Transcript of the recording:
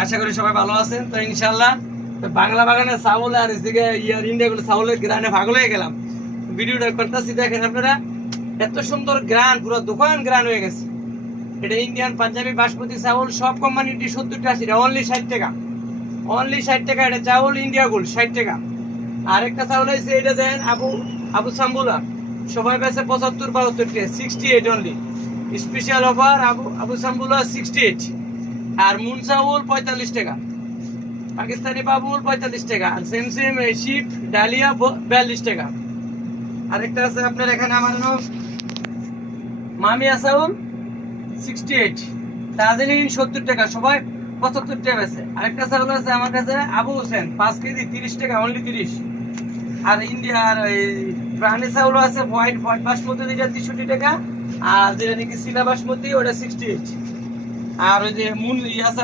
আশা করি সবাই ভালো আছেন। তো ইনশাল্লাহ বাংলা বাগানের চাউল আর ইন্ডিয়া গুলো চাউলের গ্রানে পাগল হয়ে গেলাম। ভিডিওটা করতেছি, দেখেন আপনারা এত সুন্দর গ্রান, পুরো দোকান গ্রান হয়ে গেছে। এটা ইন্ডিয়ান পাঞ্জাবি বাসমতি চাউল, সব কোম্পানিটি 70-80 টাকা, অনলি 60 টাকা, অনলি 60 টাকা। এটা চাউল ইন্ডিয়া গোল্ড 60 টাকা। আরেকটা চাউল আছে, এটা দেন আবু আবু সাম্বুলা, সবাই বেছে 75-72 টাকা, 68 অনলি। স্পেশাল অফার আবু আবু সাম্বুলা 68। আর মুন চাউল 45 টাকা, পাকিস্তানি বাবুল 45 টাকা, আর সেম সেম শিপ ডালিয়া 42 টাকা। আরেকটা আছে আপনার এখানে আমার মামিয়া চাউল 68, দার্জিলিং 70 টাকা, সবাই 75 টাকা আছে। আরেকটা চাউল আছে আমার কাছে আবু হোসেন 5 কেজি 30 টাকা, অনলি 30। আর ইন্ডিয়ার প্রাণী চাউল আছে হোয়াইট বাসমতি, যেটা 63 টাকা, আর যেটা নাকি সিলা বাসমতি ওটা 68। আর ওই যে মুন চাউল